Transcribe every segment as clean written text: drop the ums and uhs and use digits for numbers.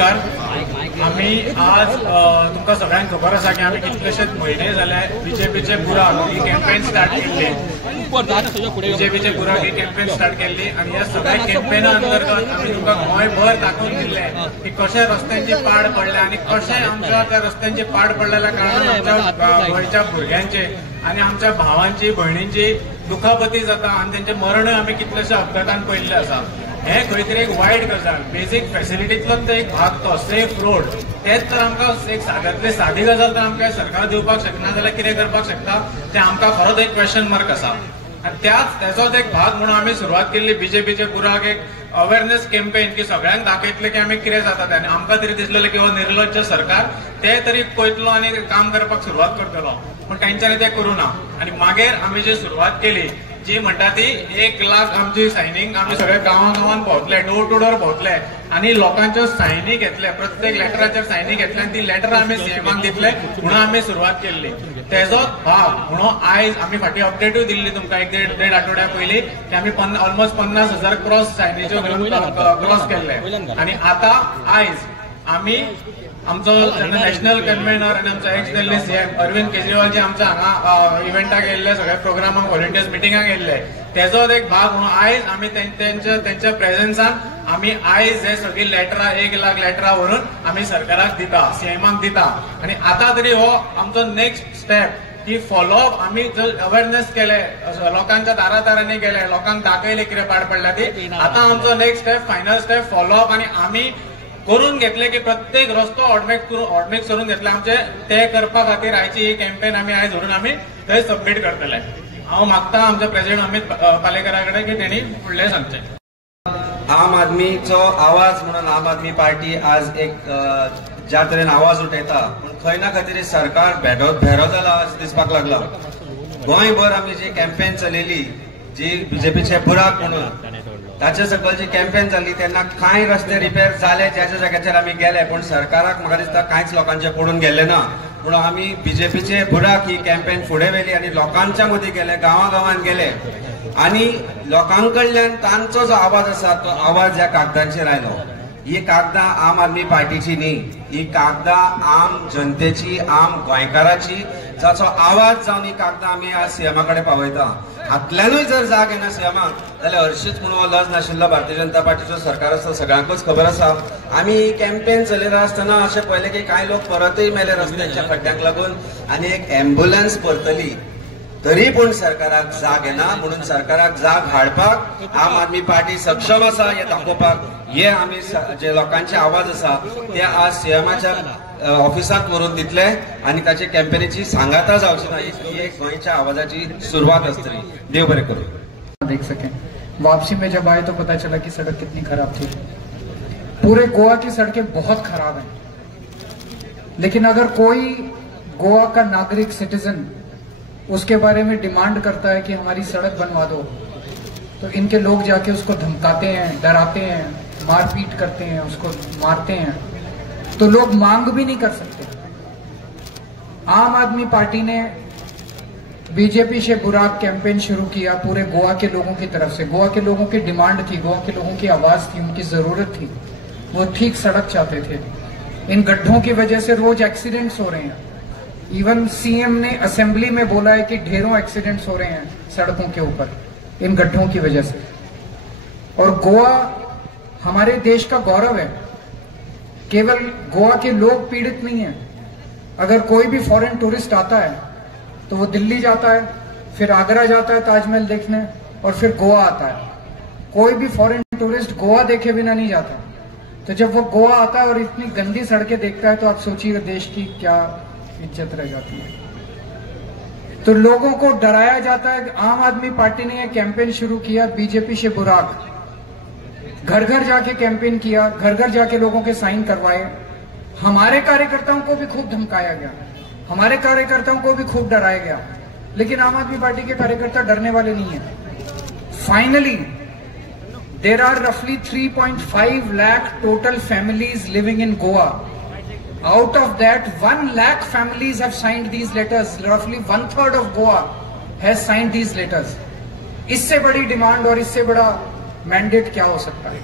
नमस्कार. आम्ही आज तुमकां सगळ्यांक खबर आसा की आम्ही कितलेशेच म्हयने जाले बीजेपीचे बुराक ही कॅम्पेन स्टार्ट केल्ली. बीजेपीचे बुराक ही कॅम्पेन स्टार्ट केल्ली आणि ह्या सगळ्या कॅम्पेना अंतर्गत आम्ही तुमकां गोंयभर दाखोवन दिल्ले की कशे रस्त्यांची पाड पडले आणि कशे आमच्या त्या रस्त्यांची पाड पडलेल्या कारणान आमच्या गोंयच्या भुरग्यांचे आणि आमच्या भावांची भयणींची दुखापती जाता आणि त्यांचे मरणय आम्ही कितलेशे अपघातान पडले आसा. हे खंय तरी एक वायट गजाल. बेसिक फॅसिलिटीतलो तो एक भाग तो सेफ रोड तेच तर आमकां एक साद्यांतली सादी गजाल तर आमकां सरकार दिवपाक शकना जाल्यार कितें करपाक शकता ते आमकां खरोच एक क्वेश्चन मार्क आसा. आणि त्याचोच एक भाग म्हणून आम्ही सुरवात केल्ली बीजेपीचे बुराक एक अवेअरनेस कॅम्पेन की सगळ्यांक दाखयतले की आम्ही कितें जाता ते. आनी आमकां तरी दिसलेलें की हो निर्लज्ज सरकार ते तरी पळयतलो आनी काम करपाक सुरवात करतलो, पण तांच्यांनी ते करूं ना. आनी मागीर आमी जी सुरवात केली जी म्हणटा ती 1 लाख आमची सायनिंग आमी सगळे गांवांगांवांत भोंवतले, डोर टू डोर भोंवतले आणि लोकांच्यो सायनी घेतले, प्रत्येक लेटराचेर सायनी घेतले आणि ती लेटर आमी सीएमाक दितले म्हणून आमी सुरवात केल्ली. तेजोच भाग म्हणून आयज आमी फाटीं अपडेटूय दिल्ली तुमकां एक देड आठवड्या पयलीं की आमी ऑलमोस्ट 50,000 क्रॉस सायनीच्यो क्रॉस केल्ले. आणि आता आयज आमी आमचो नॅशनल कन्व्हेनर आणि आमचो एक्स दिल्ली सीएम अरविंद केजरीवाल जे आमच्या हांगा इव्हेंटाक येयल्ले, सगळ्या प्रोग्रामाक व्हॉलंटियर्स मिटिंगाक येयल्ले, तेजोच एक भाग म्हणून आयज आमी त्यांच्या प्रेझेन्सान आमी आयज हे सगळी लेटरां 1 लाख लेटरां व्हरून आमी सरकाराक दिता, सीएमाक दिता. आणि आता तरी हो आमचो नेक्स्ट स्टेप की फॉलोअप आमी जर अवेअरनेस केले, लोकांच्या दारांनी गेले, लोकांक दाखयले कितें पाड पडल्या ती. आता आमचो next step final step follow up आणि आमी करून घेतले की प्रत्येक रस्तो ऑडमेक करून घेतले आमचे ते करपा खातीर आयची ही कॅम्पेन आमी आयज व्हरून आमी थंय सबमीट करतले. हांव मागता आमचे प्रेसिडेंट अमित पालेकरा कडेन की तेणी फुडलें सांगचें. आम आदमीचो आवाज म्हणून आम आदमी पार्टी आज एक ज्या तरेन आवाज उठयता, पूण खंय ना खंय तरी सरकार भेरो जाला अशें दिसपाक लागला. गोंयभर आमी जी कॅम्पेन चलयली जी बीजेपीचे बुराक म्हणून ताचे सकयल जी कॅम्पेन जाल्ली तेन्ना कांय रस्ते रिपेर जाले ज्याच्या जाग्याचेर आमी गेले, पण सरकाराक म्हाका दिसता कांयच लोकांचे पडून गेले ना. म्हणून आमी बीजेपीचे बुराक ही कॅम्पेन फुडें व्हेली आणि लोकांच्या मदीं गेले, गांवागांवांत गेले आणि लोकांकडल्यान तांचो जो आवाज आसा तो आवाज ह्या कागदांचेर आयलो. ही कागदां आम आदमी पार्टीची न्ही, ही कागदां आम जनतेची, आम गोंयकाराची, जाचो आवाज जावन ही कागदां आमी आज सीएमा कडेन पावयता. हातल्यानूय जर जाग येना सीएमाक जाल्यार हरशींच म्हणून हो लज नाशिल्लो भारतीय जनता पार्टीचो सरकार आसा, सगळ्यांकूच खबर आसा. आमी ही कॅम्पेन चलयता आसतना अशें पळयलें की कांय लोक परतय मेले रस्त्याच्या खड्ड्यांक लागून आणि एक एम्ब्युलन्स परतली तरी पूण सरकाराक जाग येना. म्हणून सरकाराक जाग हाडपाक आम आदमी पार्टी सक्षम आसा हे दाखोवपाक हे आमी जे लोकांचे आवाज आसा ते आज सीएमाच्या ऑफिसात व्हरून दितले आणि ताचे कॅम्पेनीची सांगाता जावची ना. ही एक गोंयच्या आवाजाची सुरुवात असतली. देव बरें करूं. देख सकें वापसी में जब आए तो पता चला कि सड़क कितनी खराब थी. पूरे गोवा की सड़कें बहुत खराब हैं, लेकिन अगर कोई गोवा का नागरिक सिटीजन उसके बारे में डिमांड करता है कि हमारी सड़क बनवा दो, तो इनके लोग जाके उसको धमकाते हैं, डराते हैं, मारपीट करते हैं, उसको मारते हैं, तो लोग मांग भी नहीं कर सकते. आम आदमी पार्टी ने बीजेपी से बुराक कैंपेन शुरू किया पूरे गोवा के लोगों की तरफ से. गोवा के लोगों की डिमांड थी, गोवा के लोगों की आवाज थी, उनकी जरूरत थी, वो ठीक सड़क चाहते थे. इन गड्ढों की वजह से रोज एक्सीडेंट्स हो रहे हैं. इवन सीएम ने असेंबली में बोला है कि ढेरों एक्सीडेंट्स हो रहे हैं सड़कों के ऊपर इन गड्ढों की वजह से. और गोवा हमारे देश का गौरव है. केवल गोवा के लोग पीड़ित नहीं है. अगर कोई भी फॉरेन टूरिस्ट आता है तो वो दिल्ली जाता है, फिर आगरा जाता है ताजमहल देखने, और फिर गोवा आता है. कोई भी फॉरेन टूरिस्ट गोवा देखे बिना नहीं जाता. तो जब वो गोवा आता है और इतनी गंदी सड़कें देखता है तो आप सोचिए देश की क्या इज्जत रह जाती है. तो लोगों को डराया जाता है. आम आदमी पार्टी ने यह कैंपेन शुरू किया बीजेपी से बुराक, घर घर जाके कैंपेन किया, घर घर जाके लोगों के साइन करवाए. हमारे कार्यकर्ताओं को भी खूब धमकाया गया, हमारे कार्यकर्ताओं को भी खूब डराया गया, लेकिन आम आदमी पार्टी के कार्यकर्ता डरने वाले नहीं है. फाइनली देर आर रफली 3.5 lakh total families living in Goa. Out of that, 1 lakh families have signed these letters. Roughly 1/3 of Goa has signed these letters. इससे बड़ी डिमांड और इससे बड़ा मैंडेट क्या हो सकता है.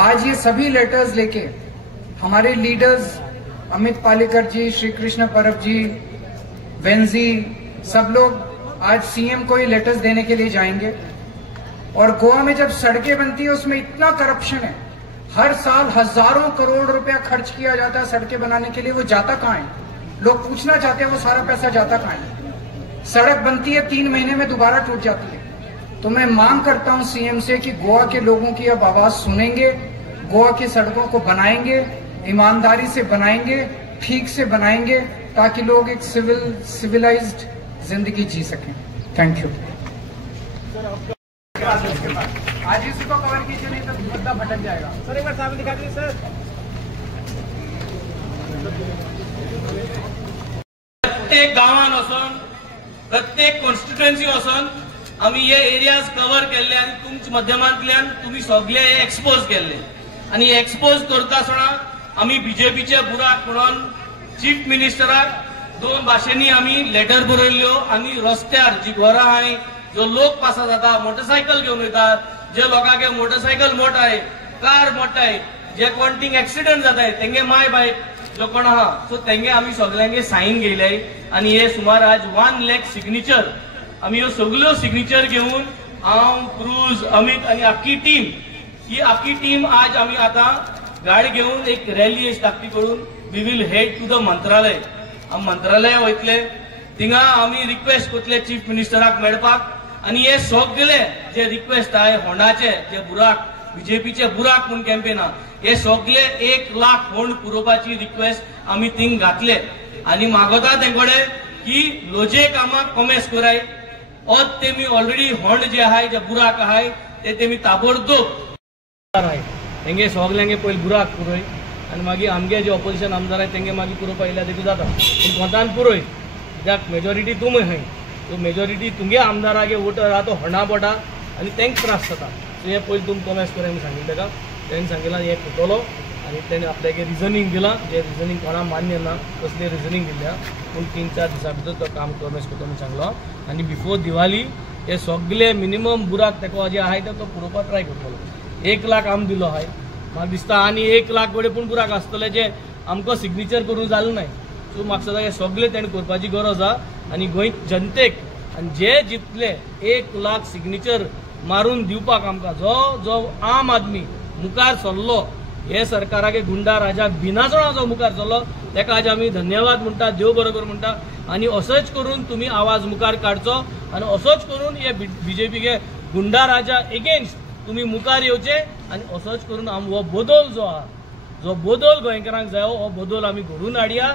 आज ये सभी लेटर्स लेके हमारे लीडर्स अमित पालेकर जी, श्री कृष्ण परब जी, वेंजी, सब लोग आज सीएम को ही लेटर्स देने के लिए जाएंगे। और गोवा में जब सड़कें बनती है उसमें इतना करप्शन है, हर साल हजारों करोड़ रुपया खर्च किया जाता है सड़कें बनाने के लिए, वो जाता कहाँ है? लोग पूछना चाहते हैं वो सारा पैसा जाता कहाँ है? सड़क बनती है 3 महीने में दोबारा टूट जाती है। तो मैं मांग करता हूं सीएम से कि गोवा के लोगों की अब आवाज सुनेंगे, गोवा की सड़कों को बनाएंगे, ईमानदारी से बनाएंगे, ठीक से बनाएंगे, ताकि लोग एक सिविलाइज्ड जिंदगी जी सकें। Thank you. आज इसी को कवर कीजिए, नहीं तो मुद्दा भटक जाएगा। सर एक बार सामने दिखा दीजिए सर। प्रत्येक गांवान वचून, प्रत्येक कॉन्स्टिट्युएन्सी वचून आम्ही हे एरियाज कव्हर केल्ले आणि तुमच्या माध्यमांतल्यान तुम्ही सगळे एक्सपोज केल्ले आणि एक्सपोज करता आसतना आम्ही बीजेपीचे बुराक म्हणून चीफ मिनिस्टराक 2 भाशेनी आम्ही लेटर बरयल्ल्यो आणि रस्त्यार जी घरां आहाय, जो लोक पासा जाता, मोटरसायकल घेऊन वयतात, जे लोकांगे मोटरसायकल मोठाय, कार मोठाय, जे कोण थिंग एक्सिडेंट जाताय तेंगे माय बाय जो कोण आहा, सो तेंगे आम्ही सगळ्यांगे साईन घेयले आणि हे सुमार आज 1 लाख सिग्नेचर आम्ही ह्यो सगळ्यो सिग्नेचर घेऊन हांव, क्रूज, अमित आणि आख्खी टीम आज आम्ही आता गाडी घेऊन एक रॅली धाकटी करून we will head to the Mantralaya. आमी मंत्रालया वयतले, थिंगा आम्ही रिक्वेस्ट करतले चीफ मिनिस्टराक मेळपाक आणि हे सगळे जे रिक्वेस्ट आहे होंडाचे जे बुराक बीजेपीचे बुराक म्हणून कॅम्पेन हे सगळे 1 लाख होंड पुरोवपाची रिक्वेस्ट आम्ही थिंग घातले आणि मागोता तेंकडे की लोजे कामाक कमेस कराय और तेमी ऑलरेडी होंड जे आहाय जे बुराक आहाय ते तेमी ताबडतोब तेंगे सगळ्यांगे पयली बुराक पुरोय आणि मागीर आमगे जे ऑपोजिशन आमदार आहे तेंगे मागीर पुरोवपा येयल्या देखून जाता, पूण कोंतान पुरोय ज्याक मेजॉरिटी तुमी हाय, तो मेजॉरिटी तुमगे आमदारागे वोटर आहा तो होंडा पडा आणि तेंक त्रास जाता। सो हे पयली तुमी कमेस कराय म्हणून सांगिल्लें तेका, तेणें सांगिल्लें हे फुटलो आणि तेणें आपल्यागे रिजनिंग दिलां, जे रिजनिंग कोणा मान्य ना कसले रिजनिंग दिल्या, पूण 3-4 दिसां भितर तो काम कमेस करता म्हणून सांगलो आणि बिफोर दिवाळी हे सगळे मिनिमम बुराक तेको जे आहाय तो पुरोवपाक ट्राय करतलो। 1 लाख आम दिलो आहाय, म्हाका दिसता आनी 1 लाख कडेन पूण बुराक आसतले जे आमकां सिग्नेचर करूंक जालें नाय। सो म्हाका दिसता हे सगळे तेणें करपाची गरज आहा आणि गोंय जनतेक आणि जे जितले 1 लाख सिग्नेचर मारून दिवपाक आमकां जो आम आदमी मुखार सरलो, हे सरकारागे गुंडा राजाक भिनासतना जो मुखार सरलो तेका आज आमी धन्यवाद म्हणटा, देव बरो कर म्हणटा आणि असोच करून तुम्ही आवाज मुखार काडचो आणि असोच करून हे बीजेपीगे गुंडा राजा एगेन्स्ट तुम्ही मुखार येवचे आणि असोच करून हो बदल जो आहा, जो बदल गोंयकारांक जायो हो बदल आमी घडून हाडया।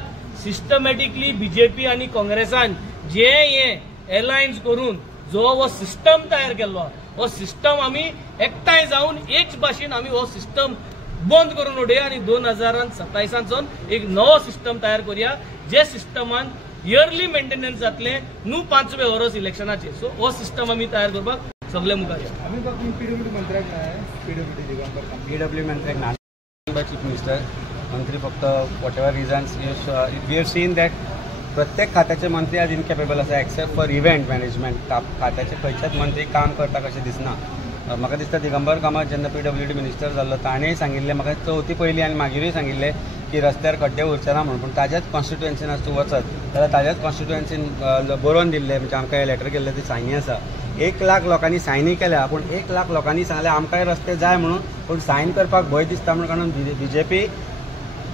सिस्टमॅटिकली बीजेपी आणि काँग्रेसान जे हे अलायन्स करून जो हो सिस्टम तयार केल्लो हो सिस्टम आमी एकठांय जावन एक भाशेन आमी हो सिस्टम बंद करून उडया आणि 2027 एक नवो सिस्टम तयार करूया, जे सिस्टमान इयरली मेंटेनन्स जातले न्हू 5वें वर्स इलेक्शनाचे। सो हो सिस्टम आमी तयार करपाक सगळे मुखार या। आम्ही पीडब्ल्यू मंत्र्याक पीडब्ल्यू मंत्र्याक ना चीफ मिनिस्टर मंत्री फक्त whatever reasons we have seen that प्रत्येक खात्याचे मंत्री आज इनकेपेबल आसा एक्सेप्ट फॉर इव्हेंट मॅनेजमेंट। खात्याचे खंयचेच मंत्री काम करता कशें दिसना। म्हाका दिसता दिगंबर कामत जेन्ना पीडब्ल्यूडी मिनिस्टर जाल्लो ताणेंय सांगिल्लें म्हाका चवथी पयलीं आनी मागिरूय सांगिल्लें की रस्त्यार खड्डे उरचे ना म्हणून, पूण ताज्याच कॉन्स्टिट्युएन्सीन आज तूं वचत जाल्यार ताज्याच कॉन्स्टिट्युएन्सीन बरोवन दिल्लें, म्हणजे आमकां हे लेटर केल्लें ती सायनी आसा। 1 लाख लोकांनी सायनी केल्या, पूण 1 लाख लोकांनी सांगलें आमकांय रस्ते जाय म्हणून, पूण सायन करपाक भंय दिसता म्हणून कारण बीजेपी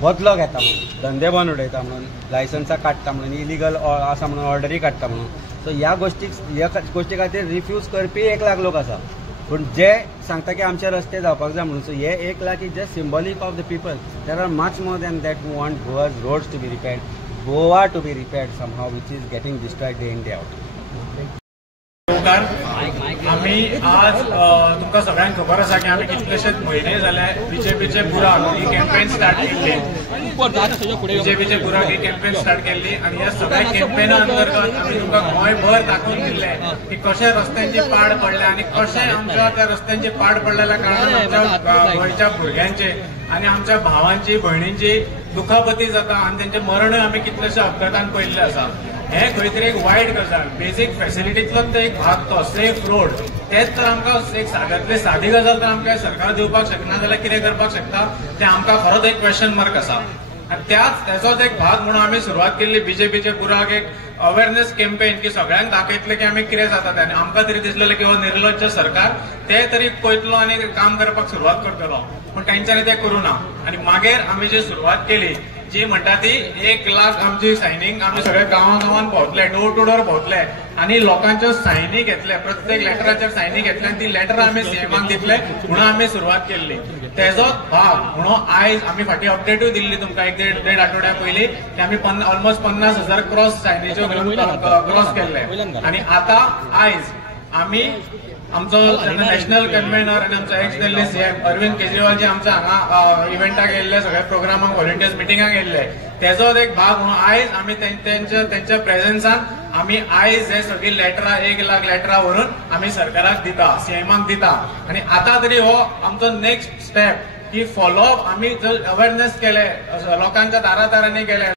बदलो घेता म्हणून, धंदे बंद उडयता म्हणून, लायसन्सां काडटा म्हणून, इलिगल आसा म्हणून ऑर्डरी काडटा म्हणून। सो ह्या गोष्टी खातीर रिफ्यूज करपी 1 लाख लोक आसा, पूण जे सांगता की आमचे रस्ते जावपाक जाय म्हणून। सो हे 1 lakh is just symbolic of the people. There are much more than that who want Goa's roads to be repaired, Goa to be repaired somehow which is getting destroyed day in day out. आम्ही आज तुमकां सगळ्यांक खबर आसा की आम्ही कितलेशेच म्हयने जाले बीजेपीचे बुराक ही कॅम्पेन स्टार्ट केल्ली, बीजेपीचे बुराक ही कॅम्पेन स्टार्ट केल्ली आणि ह्या सगळ्या कॅम्पेना अंतर्गत आम्ही तुमकां गोंयभर दाखोवन दिल्ले की कशे रस्त्यांची पाड पडल्या आणि कशे आमच्या त्या रस्त्यांची पाड पडलेल्या कारणान आमच्या गोंयच्या भुरग्यांचे आणि आमच्या भावांची भयणींची दुखापती जाता आणि त्यांचे मरणय आम्ही कितलेशे अपघातान पळयल्ले आसा। हे खंय तरी एक वायट गजाल. बेसीक फॅसिलिटींतलो एक भाग तो सेफ रोड, तेच तर आमकां एक साद्यांतली सादी गजाल तर आमकां सरकार दिवपाक शकना जाल्यार कितें करपाक शकता ते आमकां खरोच एक क्वेश्चन मार्क आसा. आणि त्याचोच एक भाग म्हणून आम्ही सुरुवात केली बीजेपीचे बुराक एक अवेअरनेस कॅम्पेन की सगळ्यांक दाखयतले की आम्ही कितें जाता ते. आनी आमकां तरी दिसलेलें की हो निर्लज्ज सरकार ते तरी पळयतलो आनी काम करपाक सुरवात करतलो, पण तांच्यांनी ते करूं ना. आनी मागीर आमी जी सुरवात केली जी म्हणटा ती 1 लाख आमची सायनींग आमी सगळे गांवांगांवांत भोंवतले, डोर टू डोर भोंवतले आनी लोकांच्यो सायनी घेतले, प्रत्येक लेटराचेर सायनी घेतले आनी ती लेटर आमी सीएमाक दितले म्हणून आमी सुरवात केल्ली. तेजोच भाग म्हणून आयज आमी फाटीं अपडेटूय दिल्ली तुमकां एक देड आठवड्या पयलीं की आमी ऑलमोस्ट 50,000 क्रॉस सायनीच्यो क्रॉस केल्ले. आनी आतां आयज आमी आमचो नॅशनल कन्व्हेनर आनी आमचो एक्स दिल्ली सीएम अरविंद केजरीवाल जे आमच्या हांगा इव्हेंटाक येयल्ले, सगळ्या प्रोग्रामाक व्हॉलंटियर्स मिटिंगाक येयल्ले, तेजोच एक भाग म्हणून आयज आमी तेंच्या प्रेझेन्सान आमी आयज हे सगळी लेटरां 1 लाख लेटरां व्हरून आमी सरकाराक दिता, सीएमाक दिता. आनी आतां तरी हो आमचो नेक्स्ट स्टेप की फॉलोअप आमी जर अवेअरनेस केले, लोकांच्या दारांनी गेले.